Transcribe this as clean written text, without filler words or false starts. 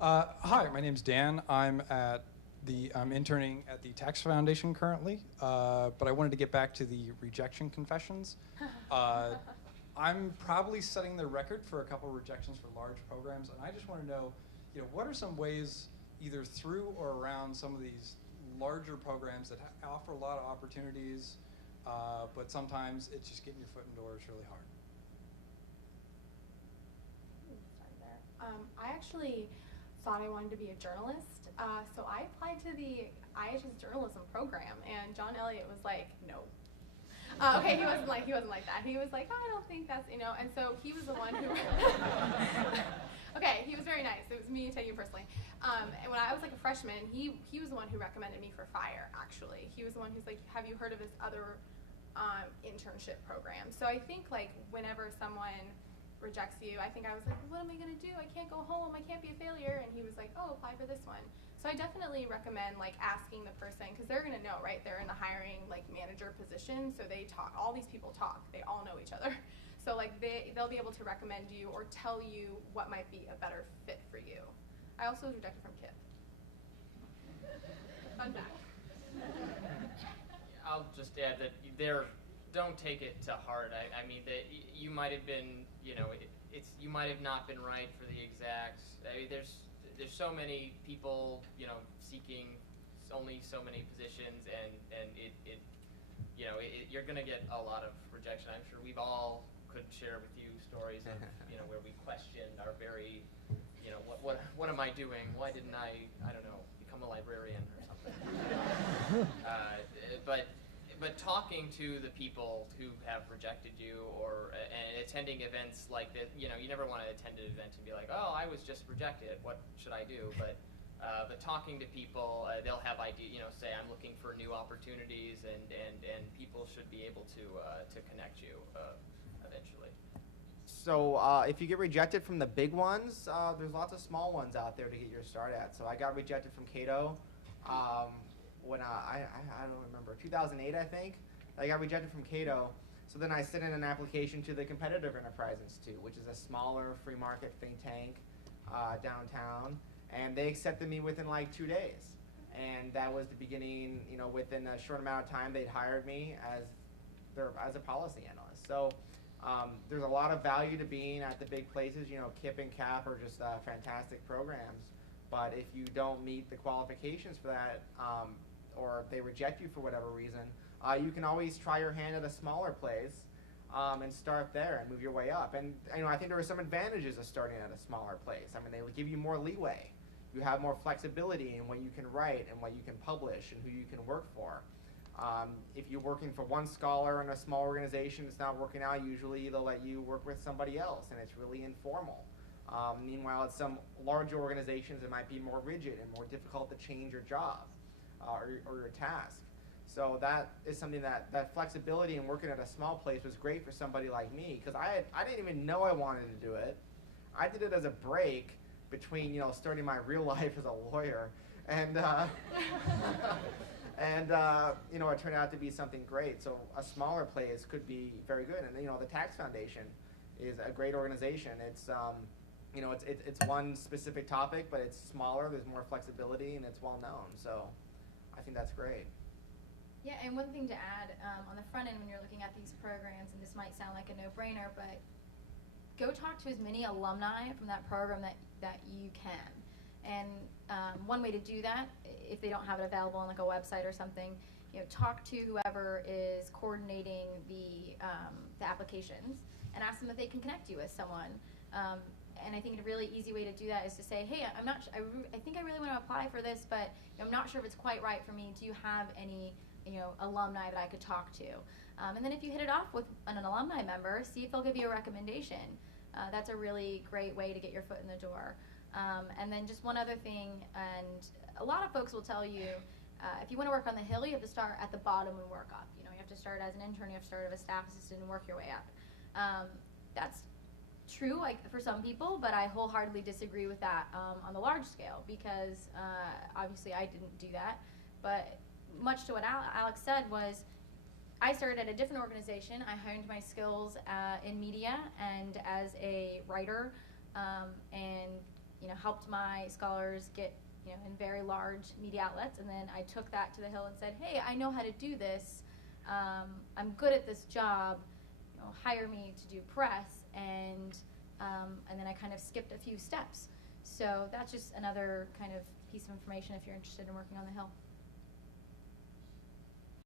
Hi, my name's Dan. I'm interning at the Tax Foundation currently, but I wanted to get back to the rejection confessions. I'm probably setting the record for a couple of rejections for large programs, and I just want to know, what are some ways, either through or around some of these larger programs that offer a lot of opportunities, but sometimes it's just getting your foot in the door is really hard. I actually thought I wanted to be a journalist, so I applied to the IH's journalism program, and John Elliott was like, no. Okay, he wasn't like that. He was like, oh, I don't think that's, and so he was the one who, okay, he was very nice. It was me taking you personally. And when I was like a freshman, he was the one who recommended me for FIRE, actually. He was the one who's like, have you heard of this other internship program? So I think like whenever someone rejects you, I think I was like, what am I going to do? I can't go home. I can't be a failure. And he was like, oh, apply for this one. So I definitely recommend like asking the person, because they're going to know, right? They're in the hiring like manager position, so they talk. All these people talk. They all know each other. So like they'll be able to recommend you or tell you what might be a better fit for you. I also was rejected from KIPP. Fun fact. I'll just add that don't take it to heart. I mean, that you might have been, you might have not been right for the exacts. I mean, there's so many people, seeking only so many positions, and you're going to get a lot of rejection. I'm sure we've all could share with you stories of, where we questioned our very, what am I doing? Why didn't I don't know, become a librarian or something? But talking to the people who have rejected you, and attending events like that, you never want to attend an event and be like, oh, I was just rejected. What should I do? But talking to people, they'll have idea. Say I'm looking for new opportunities, and people should be able to connect you eventually. So if you get rejected from the big ones, there's lots of small ones out there to get your start at. So I got rejected from Cato. When I don't remember, 2008 I think, I got rejected from Cato. So then I sent in an application to the Competitive Enterprise Institute, which is a smaller free market think tank downtown, and they accepted me within like 2 days. And that was the beginning, within a short amount of time they'd hired me as a policy analyst. So there's a lot of value to being at the big places. KIPP and CAP are just fantastic programs. But if you don't meet the qualifications for that, or if they reject you for whatever reason, you can always try your hand at a smaller place and start there and move your way up. And I think there are some advantages of starting at a smaller place. I mean, they will give you more leeway. You have more flexibility in what you can write and what you can publish and who you can work for. If you're working for one scholar in a small organization, it's not working out, usually they'll let you work with somebody else, and it's really informal. Meanwhile, at some larger organizations, it might be more rigid and more difficult to change your job or your task. So that is something that flexibility in working at a small place was great for somebody like me, because I didn't even know I wanted to do it. I did it as a break between starting my real life as a lawyer, and it turned out to be something great. So a smaller place could be very good, and the Tax Foundation is a great organization. It's it's one specific topic, but it's smaller, there's more flexibility, and it's well known. So I think that's great. Yeah, and one thing to add, on the front end when you're looking at these programs, and this might sound like a no-brainer, but go talk to as many alumni from that program that you can. And one way to do that, if they don't have it available on like a website or something, talk to whoever is coordinating the applications and ask them if they can connect you with someone. And I think a really easy way to do that is to say, hey, I think I really want to apply for this, but I'm not sure if it's quite right for me. Do you have any alumni that I could talk to? And then if you hit it off with an alumni member, see if they'll give you a recommendation. That's a really great way to get your foot in the door. And then just one other thing, and a lot of folks will tell you, if you want to work on the hill, you have to start at the bottom and work up. You have to start as an intern, you have to start as a staff assistant and work your way up. That's true for some people, but I wholeheartedly disagree with that on the large scale, because obviously I didn't do that. But much to what Alex said was, I started at a different organization. I honed my skills in media and as a writer, and helped my scholars get, in very large media outlets. And then I took that to the Hill and said, hey, I know how to do this. I'm good at this job. Hire me to do press. And then I kind of skipped a few steps. So that's just another kind of piece of information if you're interested in working on the Hill.